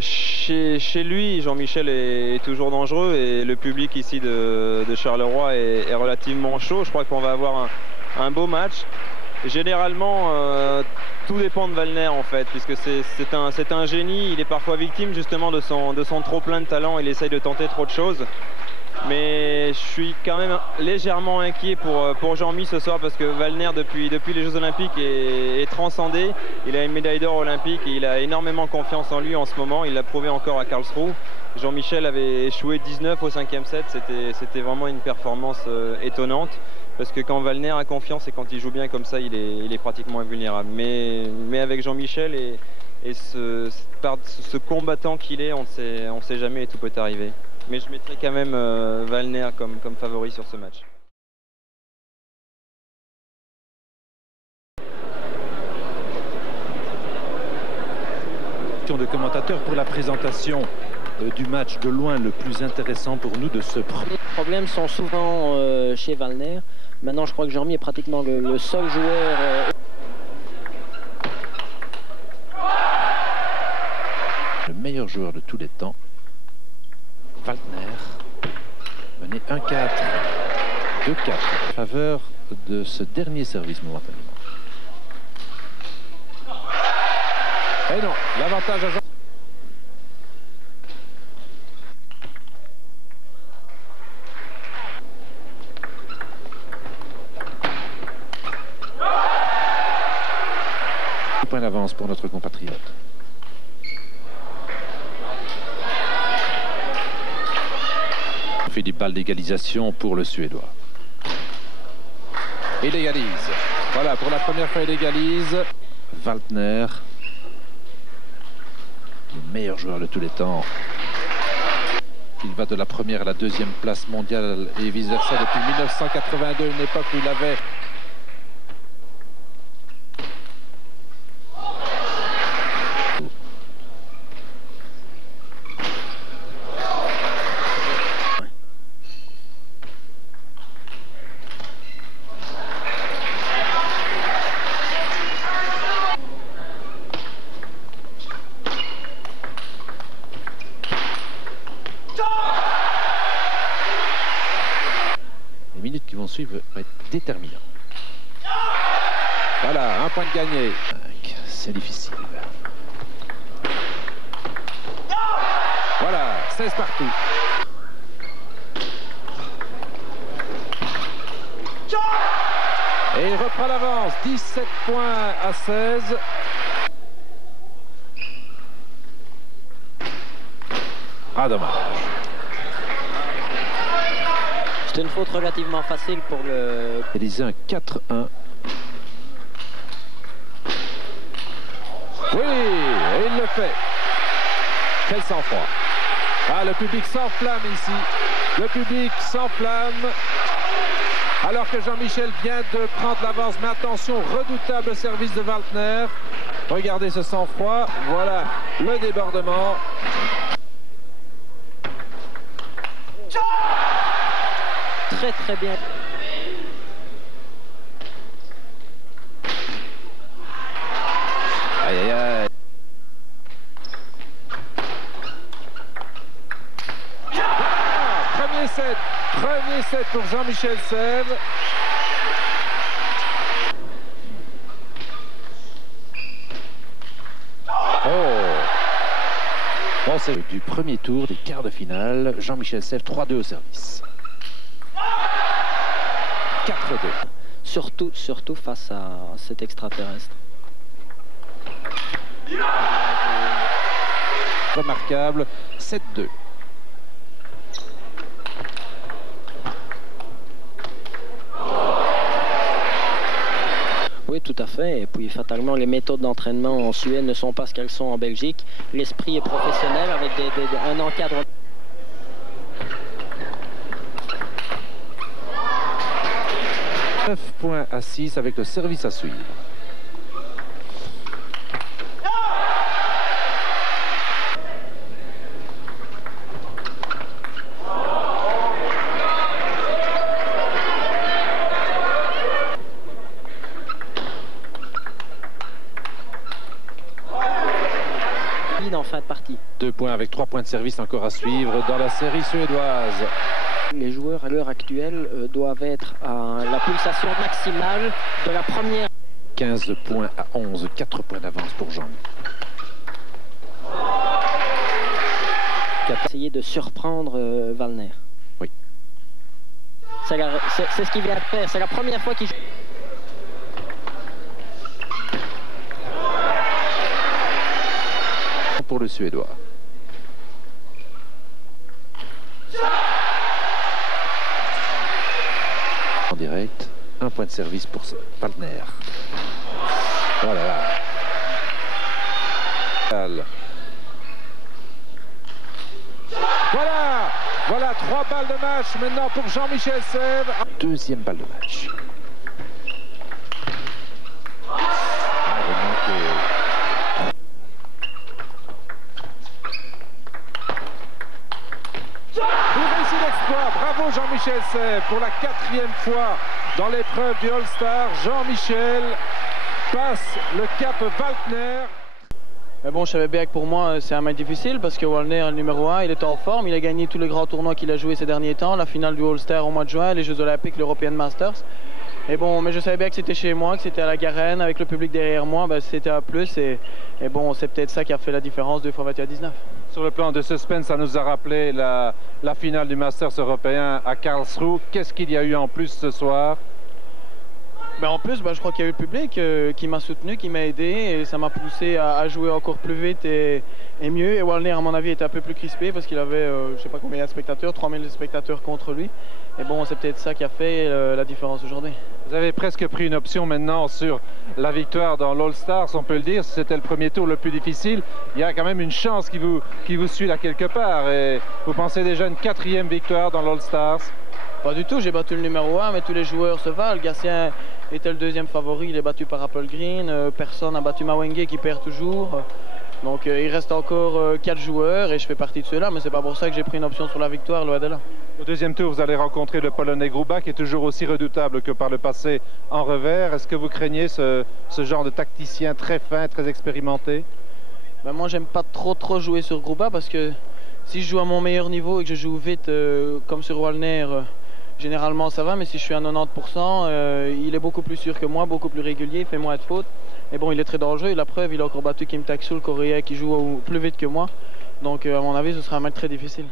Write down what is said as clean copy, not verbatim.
Chez lui, Jean-Michel est toujours dangereux et le public ici de Charleroi est relativement chaud. Je crois qu'on va avoir un beau match. Généralement, tout dépend de Wallner en fait, puisque c'est un génie. Il est parfois victime justement de son trop plein de talent. Il essaye de tenter trop de choses. Mais je suis quand même légèrement inquiet pour Jean-Mi ce soir parce que Wallner, depuis les Jeux Olympiques, est transcendé. Il a une médaille d'or olympique et il a énormément confiance en lui en ce moment. Il l'a prouvé encore à Karlsruhe. Jean-Michel avait échoué 19 au 5e set. C'était vraiment une performance étonnante. Parce que quand Wallner a confiance et quand il joue bien comme ça, il est pratiquement invulnérable. Mais avec Jean-Michel et ce combattant qu'il est, on ne sait jamais et tout peut arriver. Mais je mettrai quand même Wallner comme favori sur ce match. De commentateurs pour la présentation du match de loin le plus intéressant pour nous de ce premier. Les problèmes sont souvent chez Wallner. Maintenant, je crois que Jean-Mi est pratiquement le seul joueur. Le meilleur joueur de tous les temps, Wallner, mené 1-4, 2-4 en faveur de ce dernier service momentanément. Et non, l'avantage à Jean. Point d'avance pour notre compatriote. On fait des balles d'égalisation pour le Suédois. Il égalise. Voilà, pour la première fois, il égalise. Wallner, le meilleur joueur de tous les temps. Il va de la première à la deuxième place mondiale et vice-versa depuis 1982, une époque où il avait minutes qui vont suivre va être déterminant. Voilà, un point de gagné. C'est difficile. Voilà, 16 partout. Et il reprend l'avance, 17 points à 16. Ah, dommage. C'est une faute relativement facile pour le... Réaliser un 4-1. Oui, et il le fait. Quel sang-froid. Ah, le public s'enflamme ici. Le public s'enflamme. Alors que Jean-Michel vient de prendre l'avance. Mais attention, redoutable service de Wallner. Regardez ce sang-froid. Voilà le débordement. Très très bien. Aïe aïe aïe. Premier set pour Jean-Michel Sèvres. Oh. Bon, c'est du premier tour des quarts de finale. Jean-Michel Sèvres 3-2 au service. 4-2. Surtout face à cet extraterrestre. Remarquable, 7-2. Oui, tout à fait. Et puis, fatalement, les méthodes d'entraînement en Suède ne sont pas ce qu'elles sont en Belgique. L'esprit est professionnel avec un encadrement. 9 points à 6 avec le service à suivre. rapide en fin de partie. 2 points avec 3 points de service encore à suivre dans la série suédoise. Les joueurs à l'heure actuelle doivent être à la pulsation maximale de la première. 15 points à 11, 4 points d'avance pour Jean. Essayer de surprendre Wallner. Oui. C'est ce qu'il vient de faire. C'est la première fois qu'il joue. Pour le Suédois. En direct, 1 point de service pour Wallner. Voilà. Voilà 3 balles de match maintenant pour Jean-Michel Sèvres. Deuxième balle de match. Bravo Jean-Michel Sèvres pour la 4e fois dans l'épreuve du All-Star. Jean-Michel passe le cap Wallner. Mais bon, je savais bien que pour moi, c'est un match difficile parce que Wallner, le numéro 1, il était en forme. Il a gagné tous les grands tournois qu'il a joué ces derniers temps. La finale du All-Star au mois de juin, les Jeux Olympiques, l'European Masters. Et bon, mais je savais bien que c'était chez moi, que c'était à la Garenne, avec le public derrière moi. Ben, c'était un plus. Et bon, c'est peut-être ça qui a fait la différence 2 fois 21-19. Sur le plan de suspense, ça nous a rappelé la finale du Masters européen à Karlsruhe. Qu'est-ce qu'il y a eu en plus ce soir? Ben en plus, je crois qu'il y a eu le public qui m'a soutenu, qui m'a aidé. Et ça m'a poussé à jouer encore plus vite et mieux. Et Wallner, à mon avis, était un peu plus crispé parce qu'il avait, je ne sais pas combien de spectateurs, 3000 spectateurs contre lui. Et bon, c'est peut-être ça qui a fait la différence aujourd'hui. Vous avez presque pris une option maintenant sur la victoire dans l'All-Stars, on peut le dire. C'était le premier tour le plus difficile. Il y a quand même une chance qui vous suit là quelque part. Et vous pensez déjà une 4e victoire dans l'All-Stars? Pas du tout, j'ai battu le numéro 1, mais tous les joueurs se valent. Gatien était le 2e favori, il est battu par Appelgren. Personne n'a battu Mawenge qui perd toujours. Donc il reste encore 4 joueurs et je fais partie de ceux-là, mais c'est pas pour ça que j'ai pris une option sur la victoire, loin de là. Au 2e tour, vous allez rencontrer le Polonais Gruba, qui est toujours aussi redoutable que par le passé en revers. Est-ce que vous craignez ce genre de tacticien très fin, très expérimenté? Moi, j'aime pas trop jouer sur Gruba parce que si je joue à mon meilleur niveau et que je joue vite comme sur Wallner, généralement ça va, mais si je suis à 90%, il est beaucoup plus sûr que moi, beaucoup plus régulier, il fait moins de fautes. Et bon, il est très dangereux, et la preuve, il a encore battu Kim Tak-soo, le Coréen, qui joue plus vite que moi. Donc à mon avis, ce sera un match très difficile.